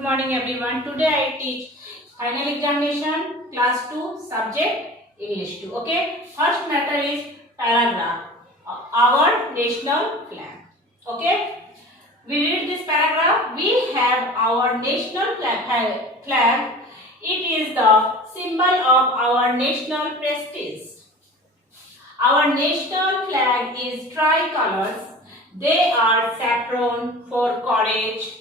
Good morning everyone. Today I teach final examination class 2 subject English 2. Okay. First matter is paragraph. Our national flag. Okay. We read this paragraph. We have our national flag. It is the symbol of our national prestige. Our national flag is tricolors. They are saffron for courage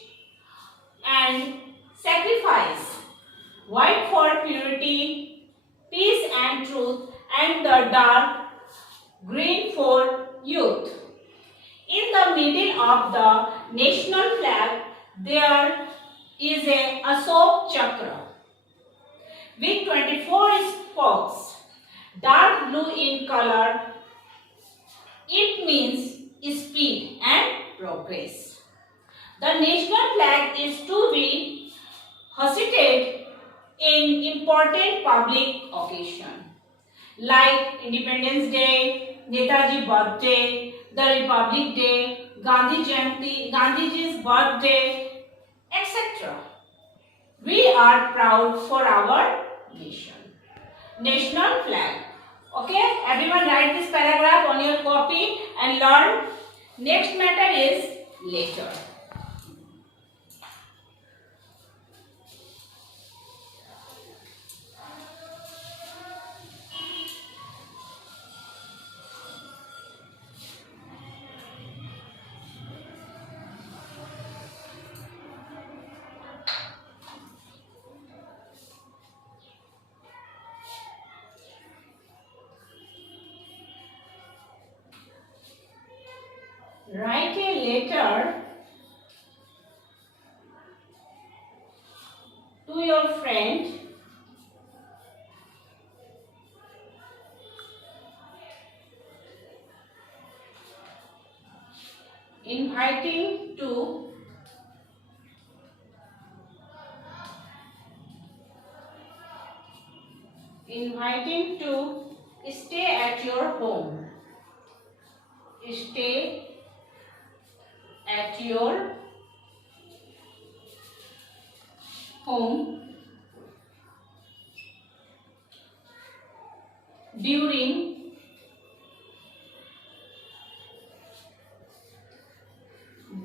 and sacrifice, white for purity, peace and truth, and the dark green for youth. In the middle of the national flag, there is a Ashok Chakra with 24 spokes, dark blue in color. It means speed and progress. The national flag is to be hoisted in important public occasions like Independence Day, Netaji birthday, the Republic Day, Gandhi Jayanti, Gandhiji's birthday, etc. We are proud for our nation. National flag. Okay, everyone write this paragraph on your copy and learn. Next matter is letter. Write a letter to your friend inviting to stay at your home. Stay at your home during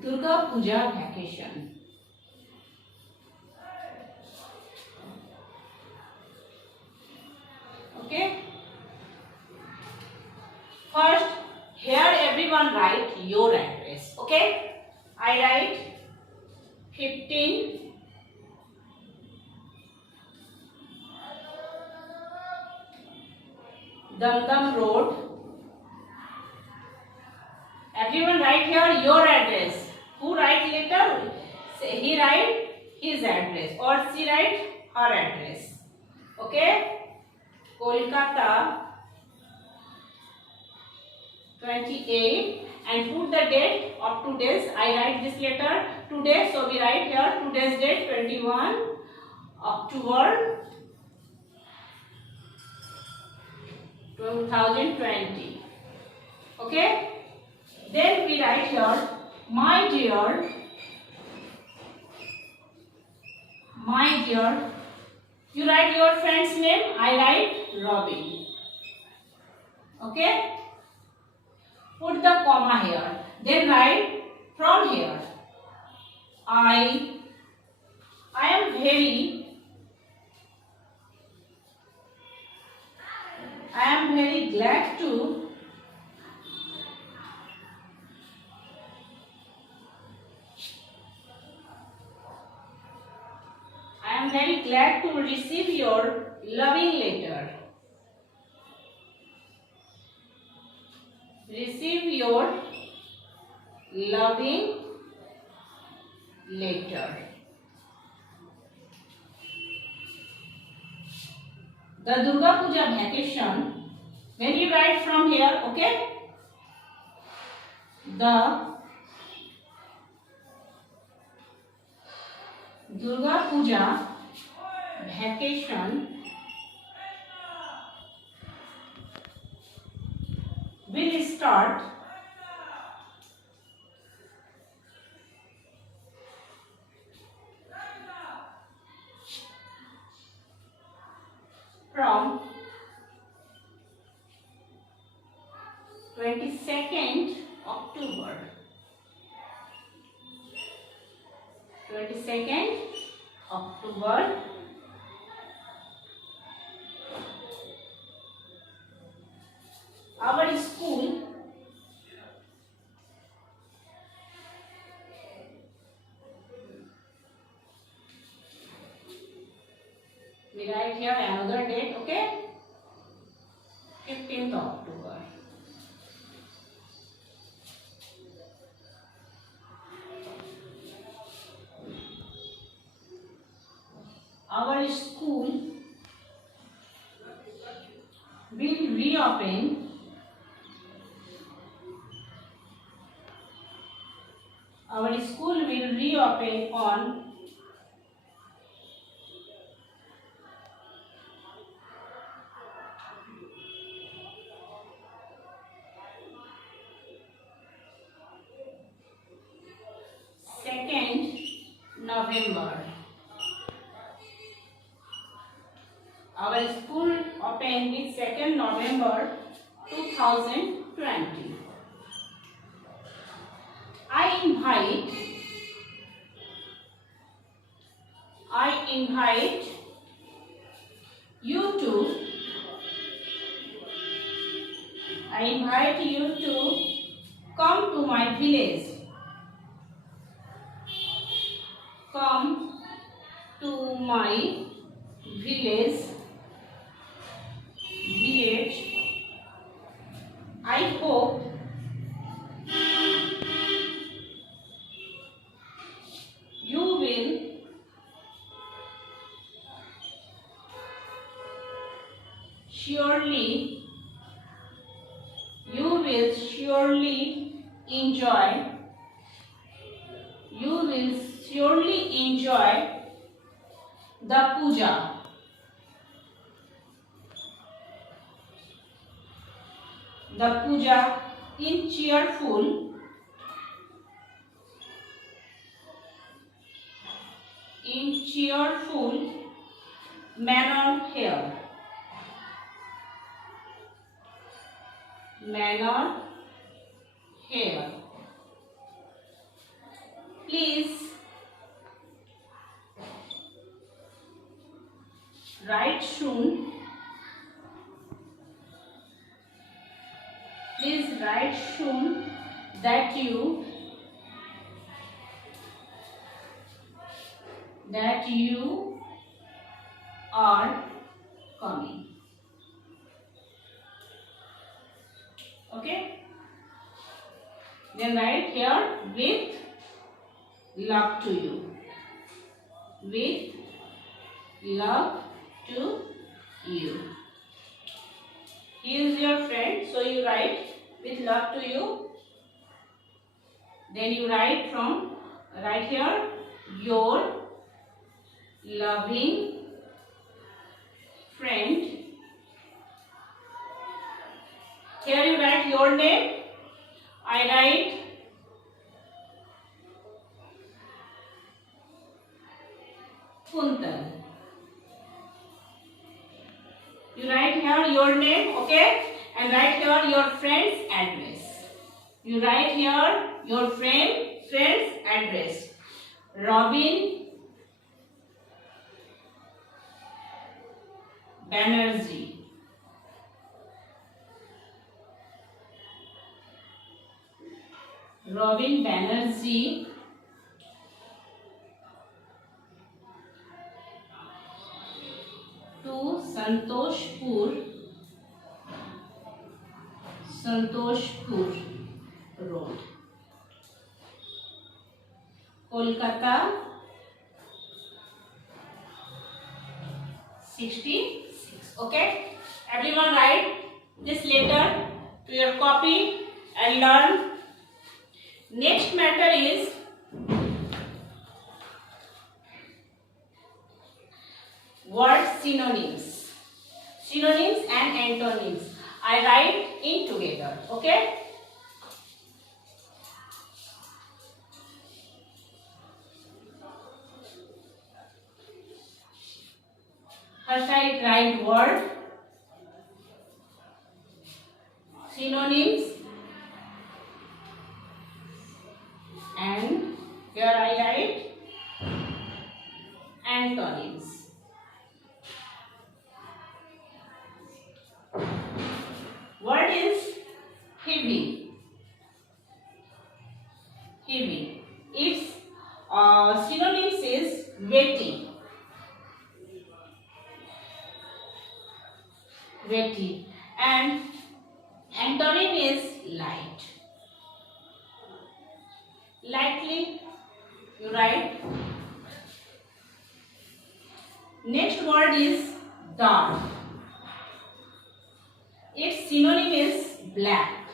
Durga Puja vacation. Okay. First, here everyone write your address. Okay. I write 15 Damdam Road. Everyone write here your address. Who write letter? He write his address or she write her address. Okay. Kolkata 28 and put the date of today's. I write this letter today, so we write here today's date 21 October 2020. Okay. Then we write here my dear. You write your friend's name. I write Robin. Okay. Put the comma here. Then write from here. I am very glad to receive your loving letter. Receive your loving letter. The Durga Puja vacation, when you write from here, okay? The Durga Puja vacation will start 22nd October. Our school we write here another date, okay? 15th October. Our school will reopen on 2nd November. Our school opened with 2nd November 2020. I invite you to come to my village. Come to my village. I hope you will surely enjoy the puja. In cheerful manner here. Please write soon. that you are coming. Okay? Then write here with love to you. With love to you. He is your friend, so you write with love to you. Then you write here your loving friend. Here you write your name. I write Kuntal. You write here your name, okay? And write here your friend's address. You write here your friend's address. Robin Banerjee. Robin Banerjee to Santoshpur Road, Kolkata 66. Okay, everyone write this letter to your copy and learn. Next matter is word synonyms and antonyms. I write in together. Okay. First I write word synonyms and here I write antonyms. Word is heavy. Heavy. Its synonyms is weighty. Weighty. And antonym is light. Lightly, you write. Next word is dark. Its synonym is black.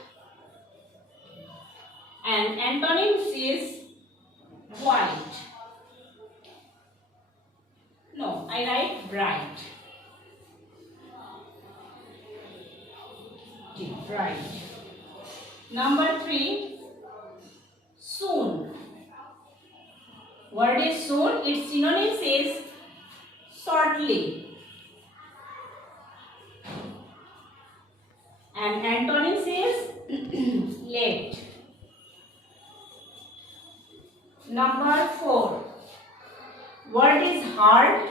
And antonym is white. No, I write bright. Okay, bright. Number 3, soon. Word is soon. Its synonym is shortly. And antonym is late. Number 4. Word is hard.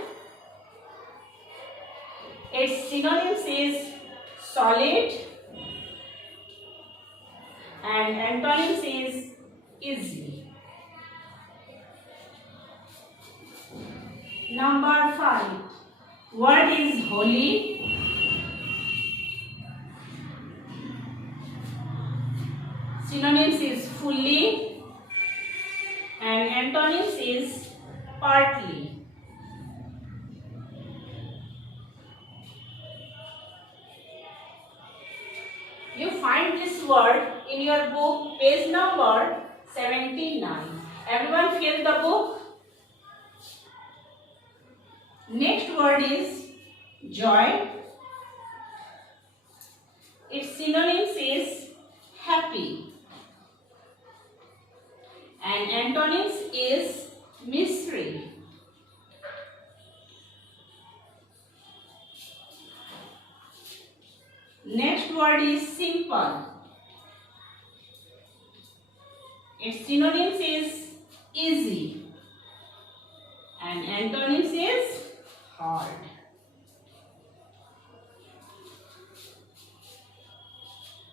Its synonym is solid. And antonym is easy. Number 5. Word is holy. Synonyms is fully. And antonyms is partly. You find this word in your book, page number 79. Everyone fill the book. Next word is joy. Its synonyms is happy. And antonyms is mystery. Next word is simple. Its synonyms is easy. And antonyms is hard.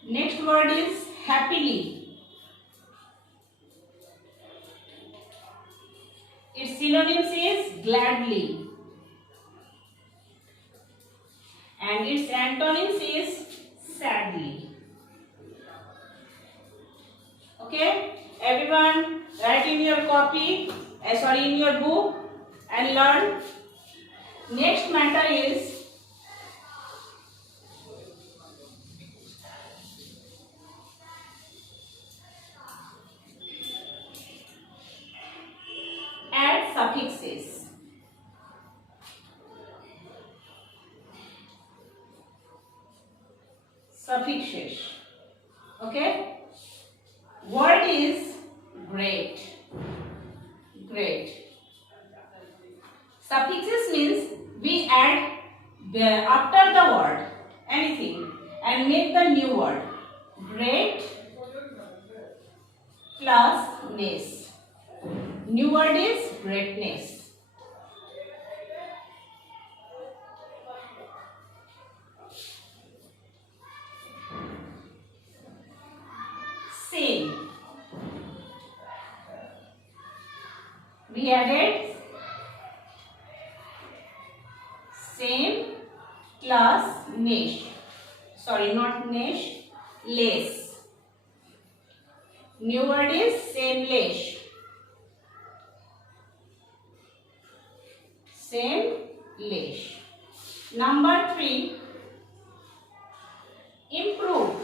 Next word is happily. Its synonyms is gladly. And its antonyms is sadly. Okay? Everyone write in your copy, in your book and learn. Next matter is add suffixes. Suffixes. Okay? Word is great. Great. Suffixes means we add after the word anything and make the new word. Great plus ness. New word is greatness. Same. We added same plus nesh. Sorry, not nesh, less. New word is same lesh. Same lesh. Number 3, improve.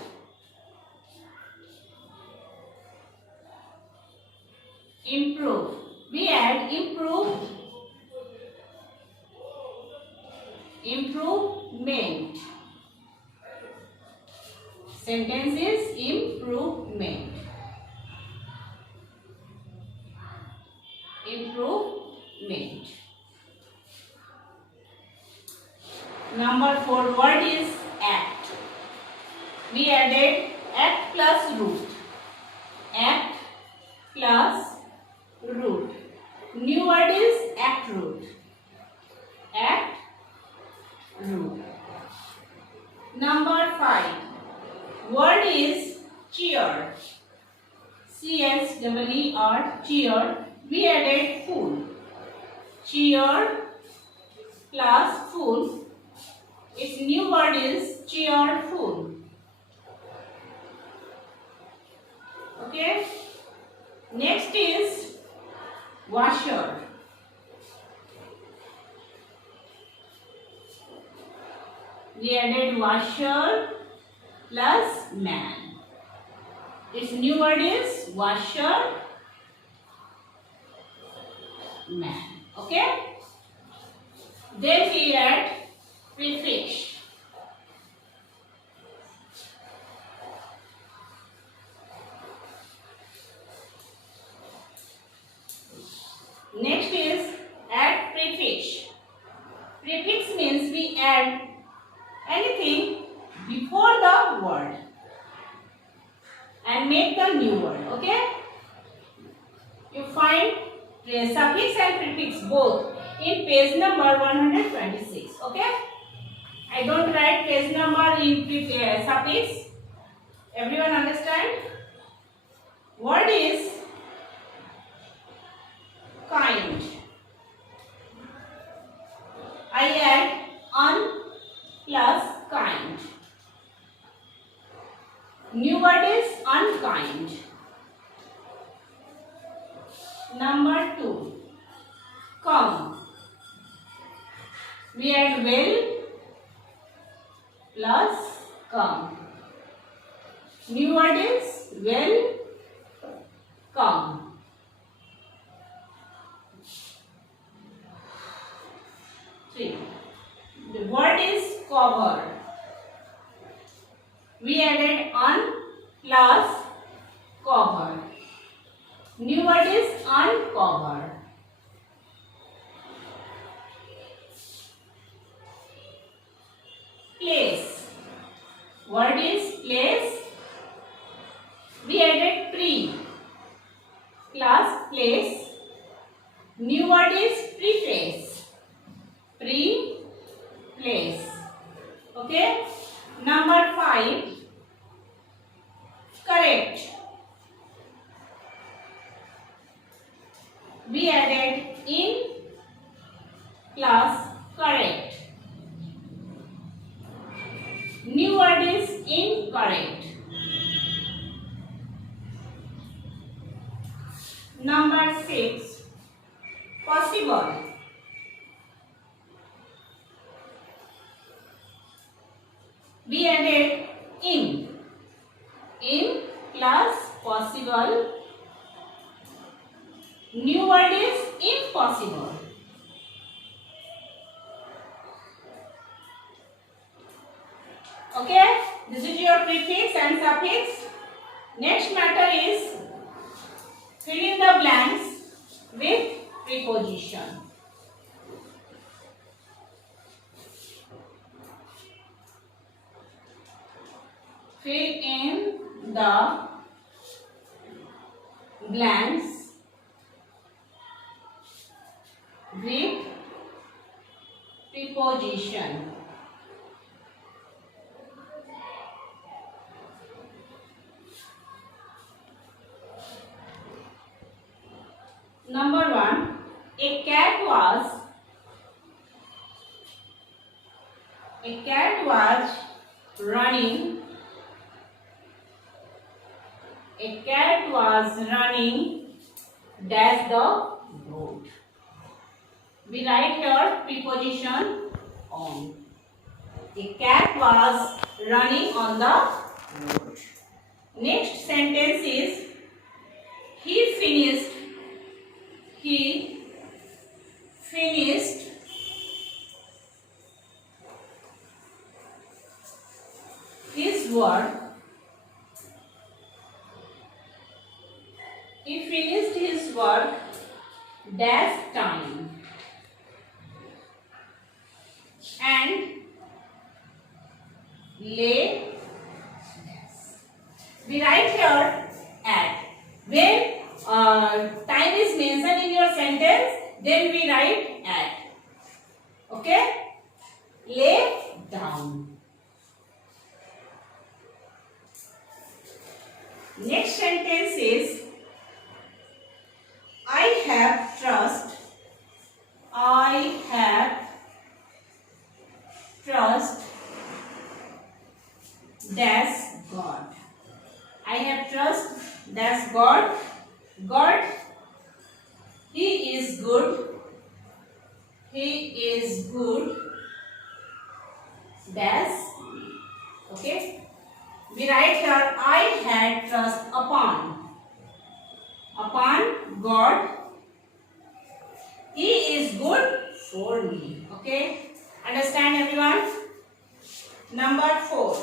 Improve. We add improve, improvement. Sentence is improvement. Improvement. Number 4, word is act. We added act plus root. Act plus root. New word is act root. cheered, we added full. Cheered plus full. Its new word is cheerful. Okay. Next is washer. We added washer plus man. Its new word is washer man. Okay. Then we add prefix. Next is add prefix. Prefix means we add anything before the word and make the new word. Okay. You find suffix and prefix both in page number 126. Okay. I don't write page number in suffix. Everyone understand? Word is kind. I add un plus kind. New word is unkind. Number 2. Come. We add will plus come. New word is will come. See, the word is cover. We added un plus cover. New word is uncover. Place. Word is place. We added pre plus place. New word is preface. Pre-place. Okay. Number 5. Correct. We added in plus correct. New word is incorrect. Number 6. Possible. We added in plus possible. New word is impossible. Okay, this is your prefix and suffix. Next matter is fill in the blanks with preposition. Fill in the blanks with preposition. Number 1. A cat was running. A cat was running dash the road. We write here preposition on. A cat was running on the road. Next sentence is he finished his work. He finished his work dash time and lay dash. We write here at. When time is mentioned in your sentence, then we write at. Okay? Lay down. Next sentence is I have trust. I have trust. That's God. I have trust. That's God. God, He is good. He is good. That's okay. We write here, I had trust upon God. He is good for me. Okay. Understand, everyone? Number 4.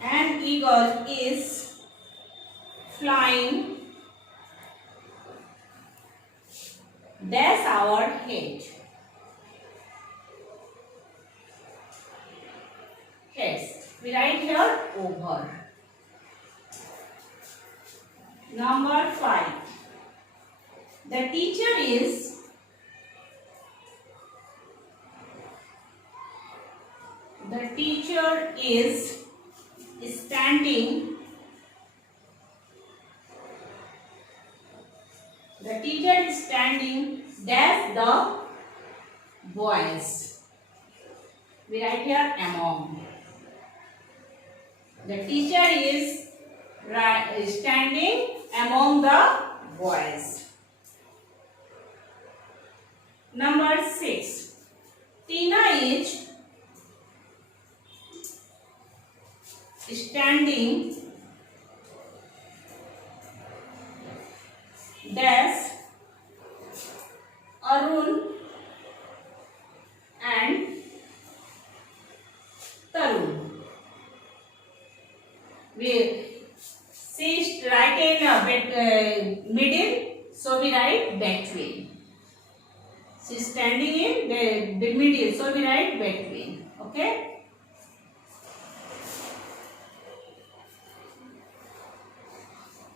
An eagle is flying. That's our head. Heads. We write here over. Number 5. The teacher is standing. The teacher is standing. That's the boys. We write here among. The teacher is standing among the boys. Number 6. Tina is standing. That's Arun and Tarun. We see right in middle, so we write between. She is standing in the middle, so we write between. Okay.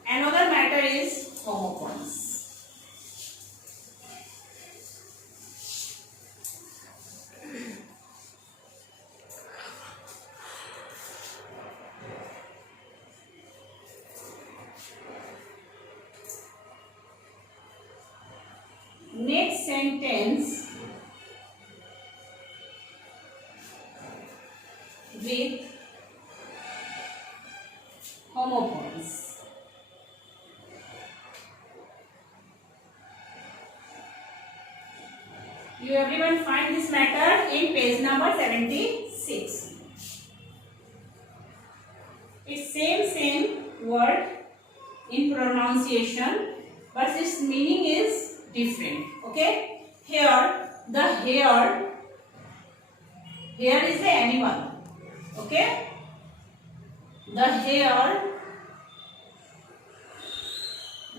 Another matter is homophones. Next sentence with homophones. You everyone find this matter in page number 76. It's same word in pronunciation, but its meaning is different. Okay. Here the hair is the animal. Okay. The hair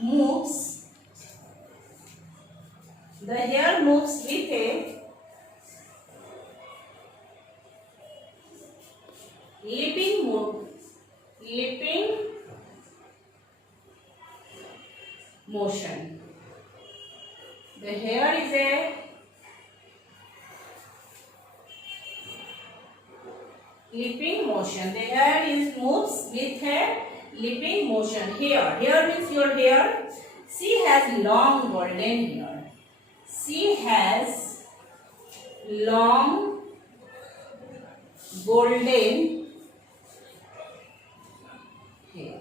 moves. The hair moves with a leaping motion. The hair is a leaping motion. The hair moves with a leaping motion. Hair means your hair. She has long golden hair. She has long golden hair.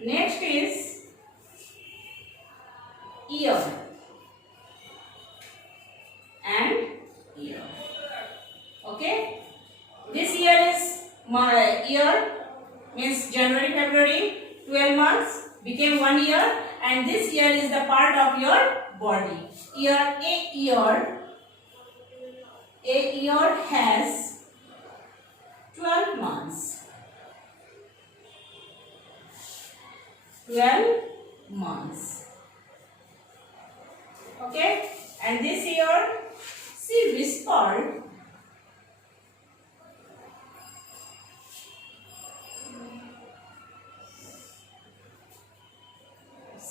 Next is ear and ear. Okay. This year is my year means January, February, 12 months became 1 year, and this ear is the part of your body. A year has 12 months. 12 months. Okay, and this year she whispered.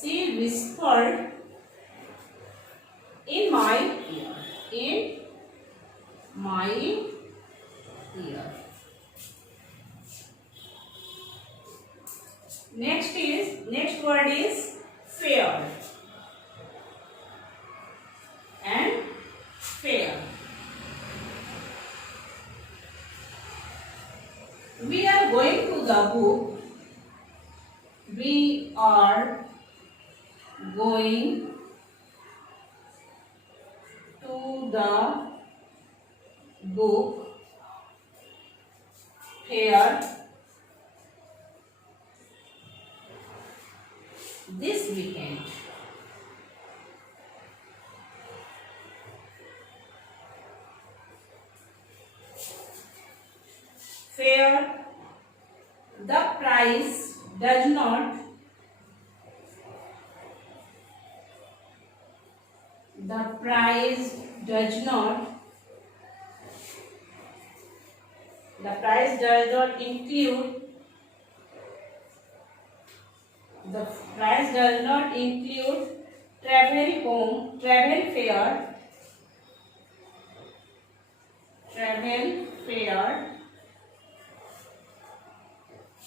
She whispered in my ear. word is fair. And fair. We are going to the book. We are going to the book fair this weekend. Fair. The price does not include travel fare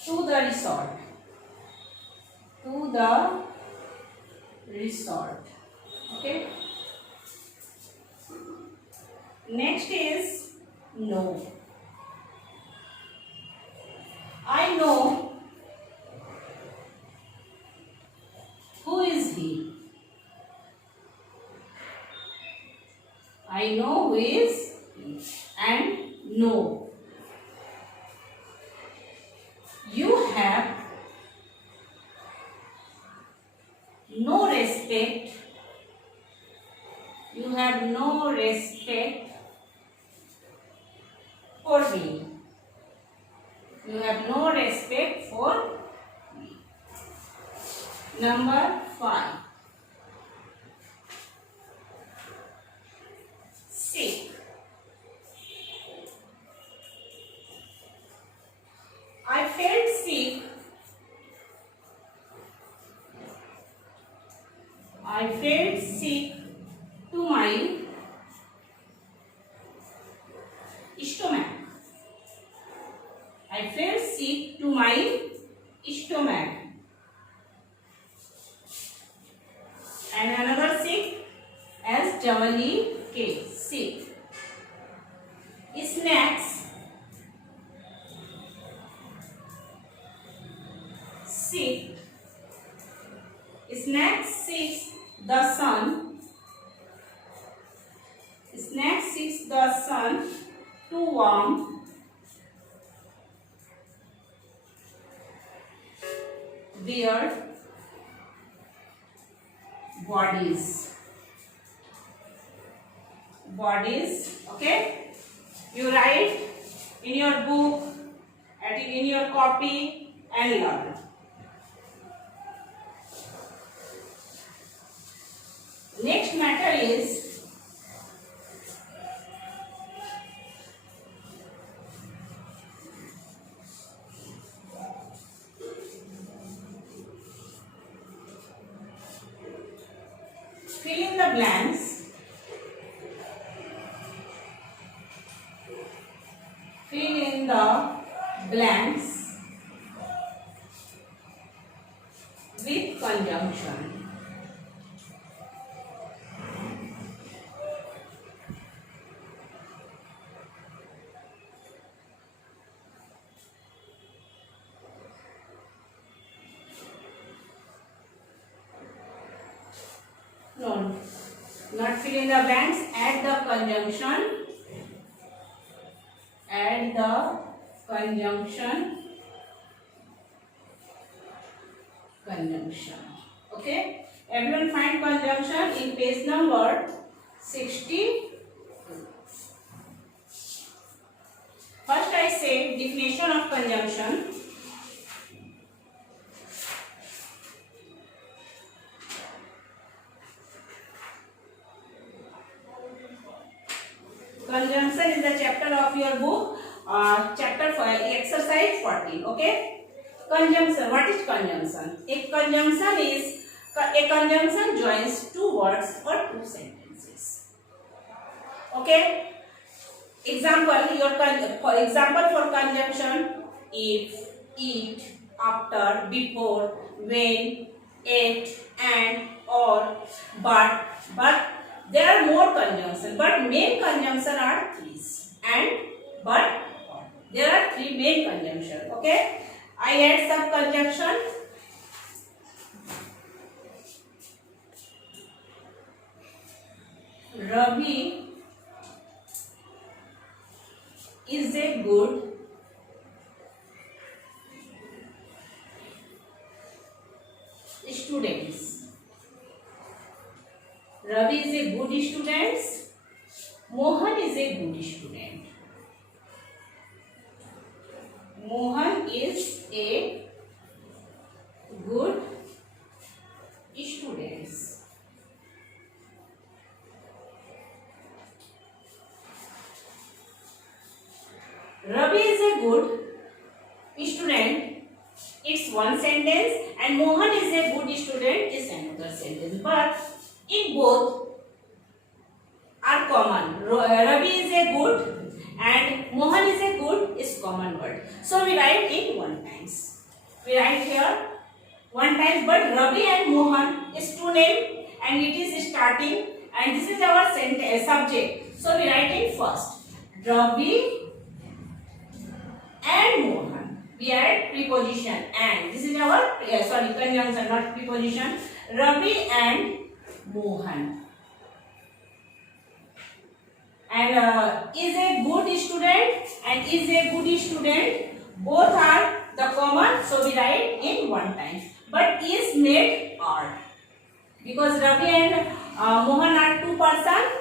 to the resort. Okay. Next is no. I know who is he. I know who is he. And no. You have no respect. You have no respect for me. You have no respect for me. Number 5. Sick. I felt sick. I felt sick to my stomach. I felt sick to my stomach. And another sick as SEEK. Sick. Snacks. Sick. Snacks seeks the sun. Snacks seeks the sun to warm their bodies. Okay. You write in your book, in your copy, and learn. Next matter is fill in the blanks. Fill in the blanks with conjunction. No, not fill in the blanks. Add the conjunction. Add the conjunction. Okay. Everyone find conjunction in page number 60. First I say definition of conjunction. Conjunction is the chapter of your book, chapter 5, exercise 14. Okay. Conjunction. What is conjunction? A conjunction joins two words or two sentences. Okay. For example for conjunction: if, eat, after, before, when, at, and, or, but there are more conjunctions, but main conjunction are these: and, but, or. There are three main conjunctions. Okay, I add some conjunction. Ravi is a good student. Ravi is a good student. Mohan is a good student. Mohan is a good student. Ravi is a good student. It's one sentence, and Mohan is a good student is another sentence. But in both are common. Ravi is a good and Mohan is a good is common word. So we write it one times. We write here one times, but Ravi and Mohan is two name and it is starting, and this is our subject. So we write it first. Ravi and Mohan. We add preposition and. This is our conjunction, not preposition. Ravi and Mohan. And is a good student and is a good student. Both are the common, so we write in one time. But is made are, because Ravi and Mohan are two persons.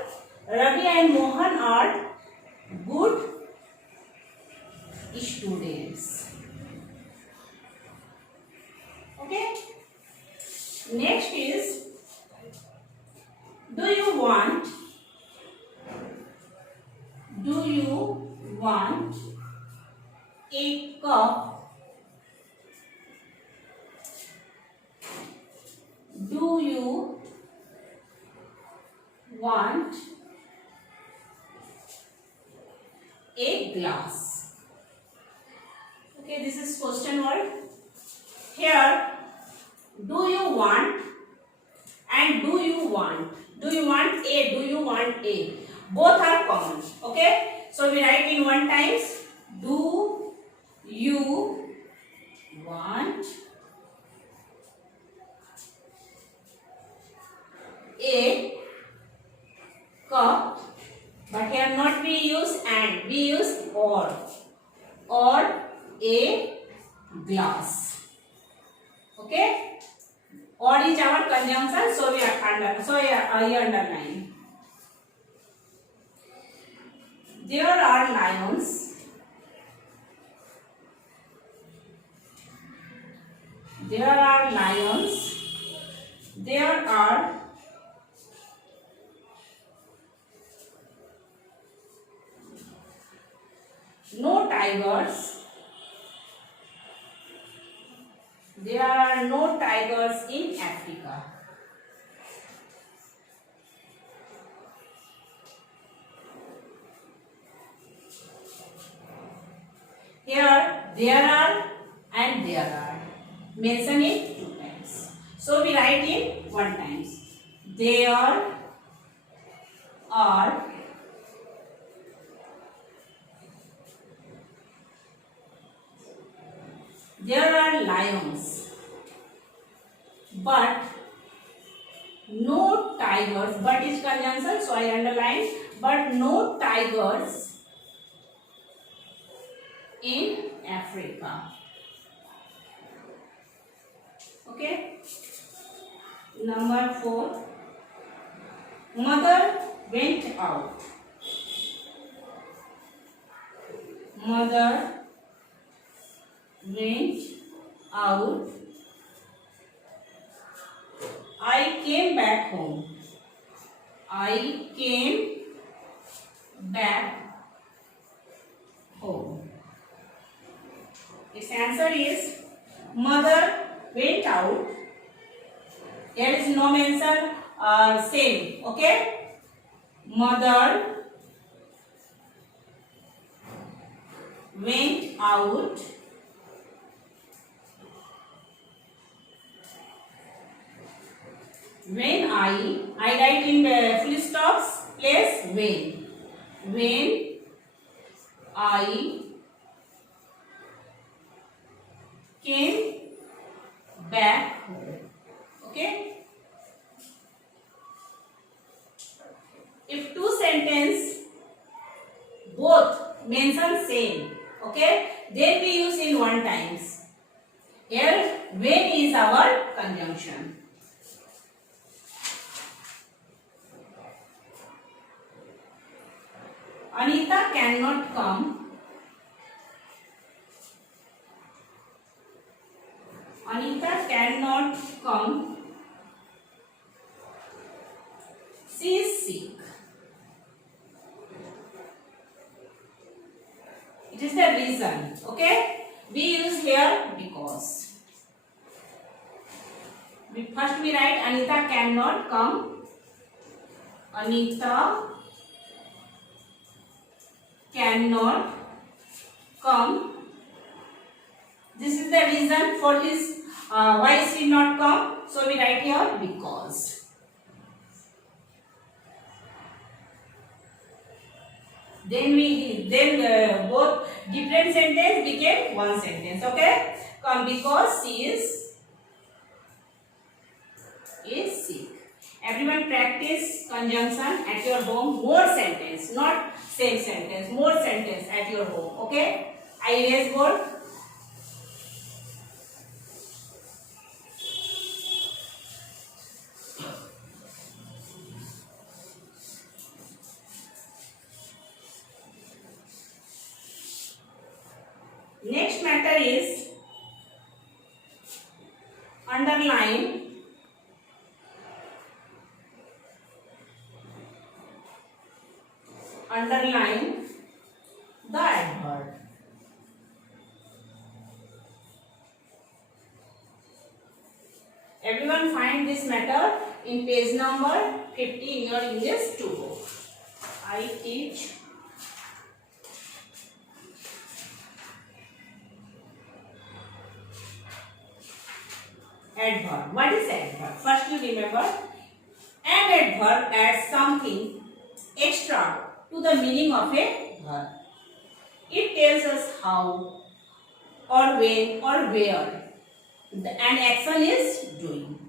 Ravi and Mohan are good students. Okay. Next is, do you want a cup? Do you want a glass? Okay, this is question word. Here, do you want and do you want. Do you want a? Do you want a? Both are common. Okay, so we write in one times. Do you want a cup? But here not we use and, we use or a glass. Okay, or is our conjunction, so we underline. There are lions. There are lions. There are no tigers. There are no tigers in Africa. Here, there are and there are. Mention it two times. So we write in one times. There are lions, but no tigers. But is conjunction, so I underline. But no tigers in Africa. Okay. Number 4. Mother went out. Mother went out. I came back home. I came back home. Its answer is mother went out. There is no mention same. Okay. Mother went out. When I write in full stops place when. When I came back home. Okay. If two sentence both mention same, okay, then we use in one times. Here when is our conjunction. Anita cannot come. Anita cannot come. She is sick. It is the reason. Okay. We use here because. First we write Anita cannot come. Anita cannot come. This is the reason for his why she not come. So we write here because. Then both different sentence became one sentence. Okay, come because she is sick. Everyone practice conjunction at your home. More sentence, not same sentence. More sentence at your home. Okay, I erase board. Next matter is underline the adverb. Everyone find this matter in page number 50 in your English 2 book. I teach adverb. What is adverb? First you remember, an adverb adds something extra to the meaning of a verb. It tells us how or when or where an action is doing.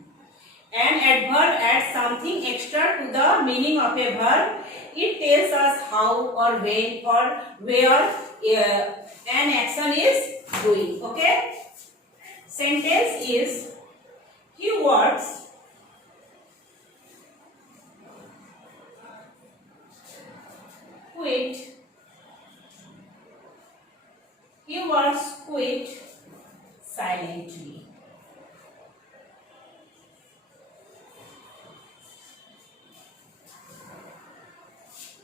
An adverb adds something extra to the meaning of a verb. It tells us how or when or where an action is doing. Okay? Sentence is he works quit. He works quit silently.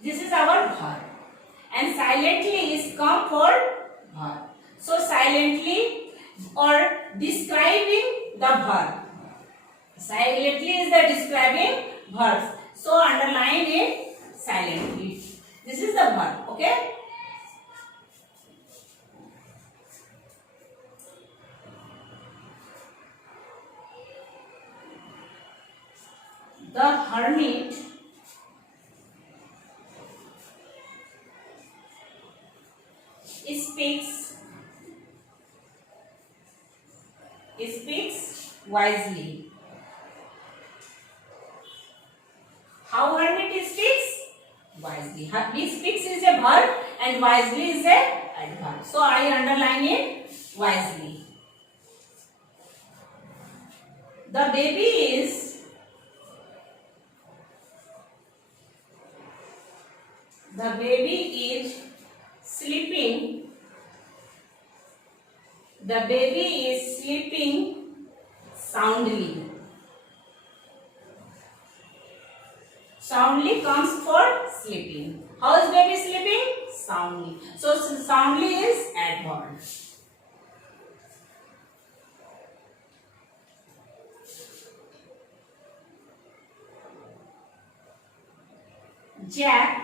This is our verb. And silently is come for verb. So silently or describing the verb. Silently is the describing verb. So underline it silently. This is the verb. Okay. The hermit speaks wisely. How hermit speaks? Wisely. He speaks is a verb and wisely is a adverb. So I underline it wisely. The baby is sleeping. The baby is sleeping soundly. Soundly comes for sleeping. How is baby sleeping? Soundly. So soundly is adverb. Jack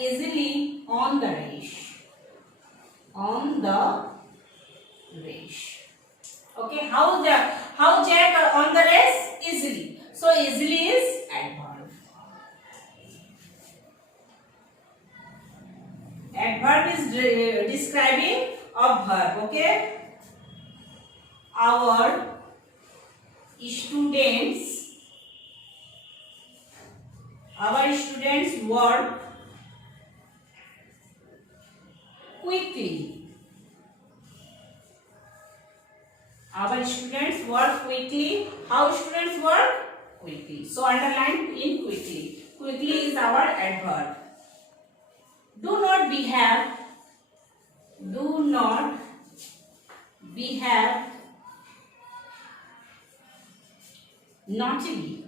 easily on the Okay, how Jack on the race? Easily. So easily is adverb. Adverb is describing a verb. Okay. Our students work quickly. Our students work quickly. How students work? Quickly. So underline in quickly. Quickly is our adverb. Do not behave. Do not behave naughtily.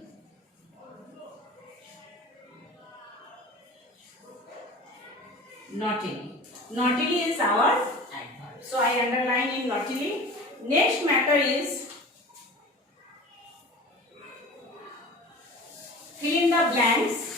Naughtily. Naughtily is our adverb. So I underline in naughtily. Next matter is fill in the blanks.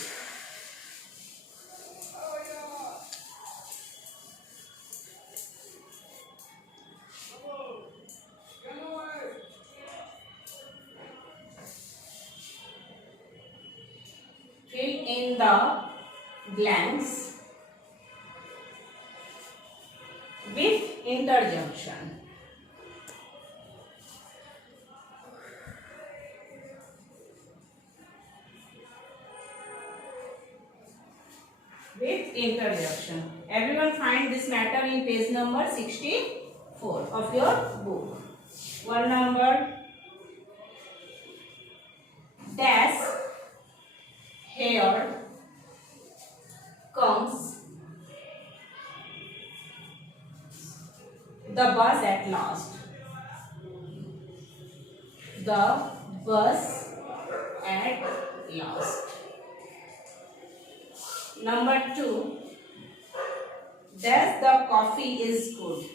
Fill in the blanks with interjection. With interjection. Everyone find this matter in page number 64 of your book. One number dash here comes the bus at last. The bus at last. Number 2, dash the coffee is good.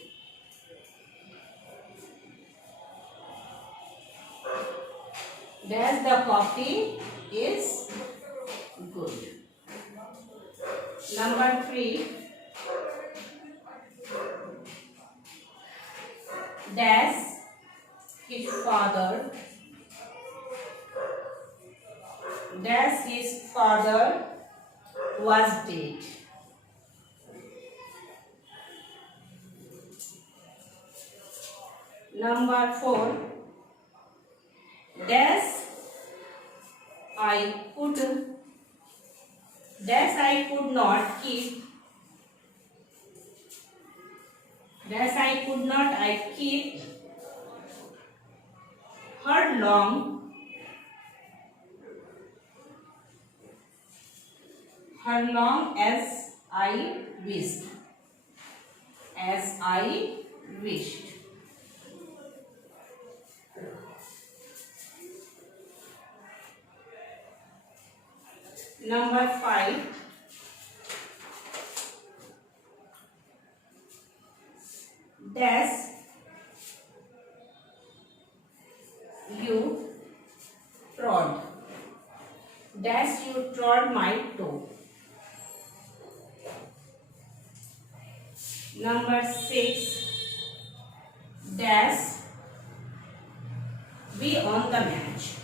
Dash the coffee is good. Number 3, dash his father. Dash his father was dead. Number 4, dash I could not keep. Dash I could not keep her long as I wished. As I wished. Number 5, dash you trod. Dash you trod my toe. Number 6, dash be on the match.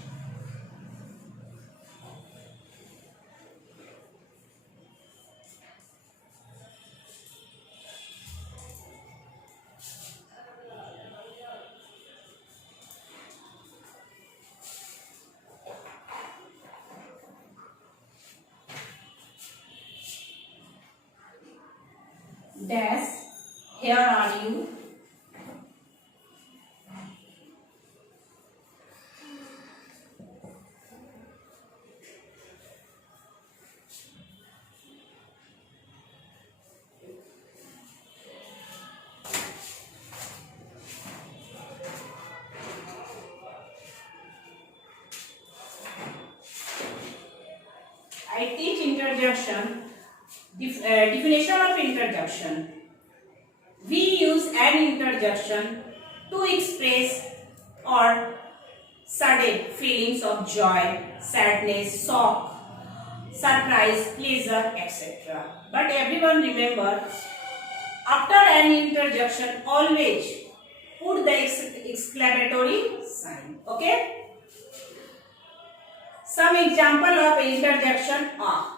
Dash here are you. I teach interjection. Definition of interjection. We use an interjection to express or sudden feelings of joy, sadness, shock, surprise, pleasure, etc. But everyone remember, after an interjection, always put the exclamatory sign. Okay. Some example of interjection are.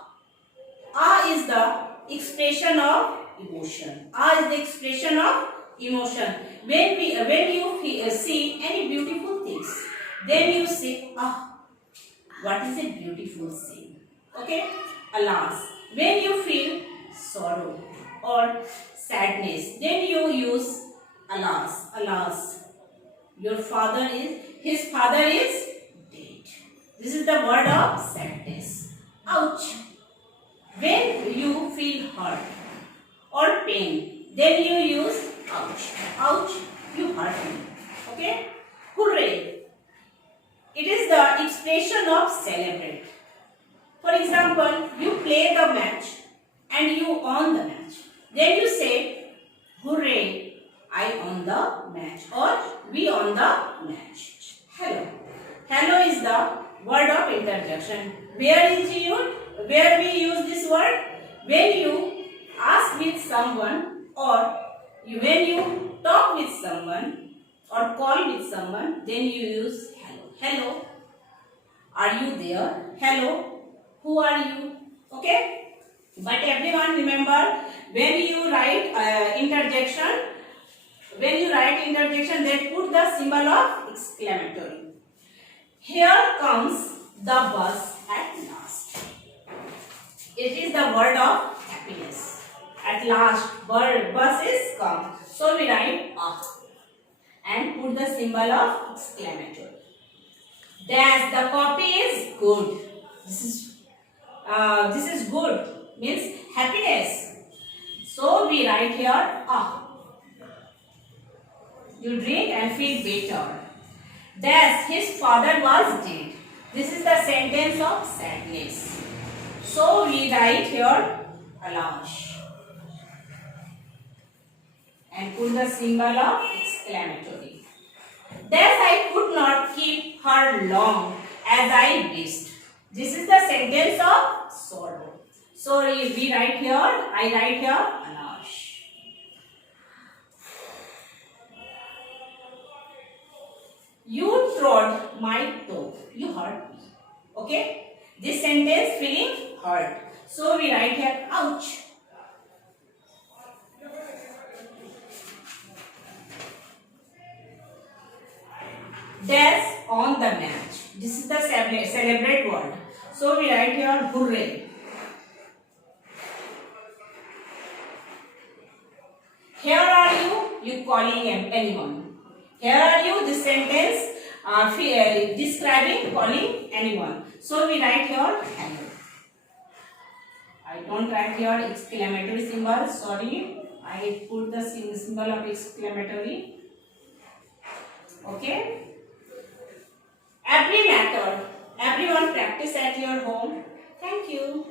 Is the expression of emotion. Is the expression of emotion. When you see any beautiful things, then you say, what is a beautiful scene. Okay. Alas. When you feel sorrow or sadness, then you use alas. Alas. His father is dead. This is the word of sadness. Ouch. When you feel hurt or pain, then you use ouch. Ouch, you hurt me. Okay? Hooray. It is the expression of celebrate. For example, you play the match and you won the match. Then you say, hooray, I won the match, or we won the match. Hello. Hello is the word of interjection. Where we use this word? When you ask with someone, or when you talk with someone or call with someone, then you use hello. Hello. Are you there? Hello. Who are you? Okay. But everyone remember, when you write interjection, then put the symbol of exclamatory. Here comes the bus at last. It is the word of happiness. At last, bus is come. So we write and put the symbol of exclamatory. Dash, the copy is good. This is good, means happiness. So we write here You drink and feel better. Dash, his father was dead. This is the sentence of sadness. So we write here alas and put the symbol of exclamatory. Thus I could not keep her long as I wished. This is the sentence of sorrow. So we write here, I write here alas. You trod my toe. You hurt me. Okay? This sentence feeling hurt. So we write here ouch. Dash on the match. This is the celebrate word. So we write here hooray. Here are you calling anyone. Here are you, this sentence describing calling anyone. So we write here hello. I don't write here exclamatory symbol, sorry. I put the symbol of exclamatory. Okay. Everyone practice at your home. Thank you.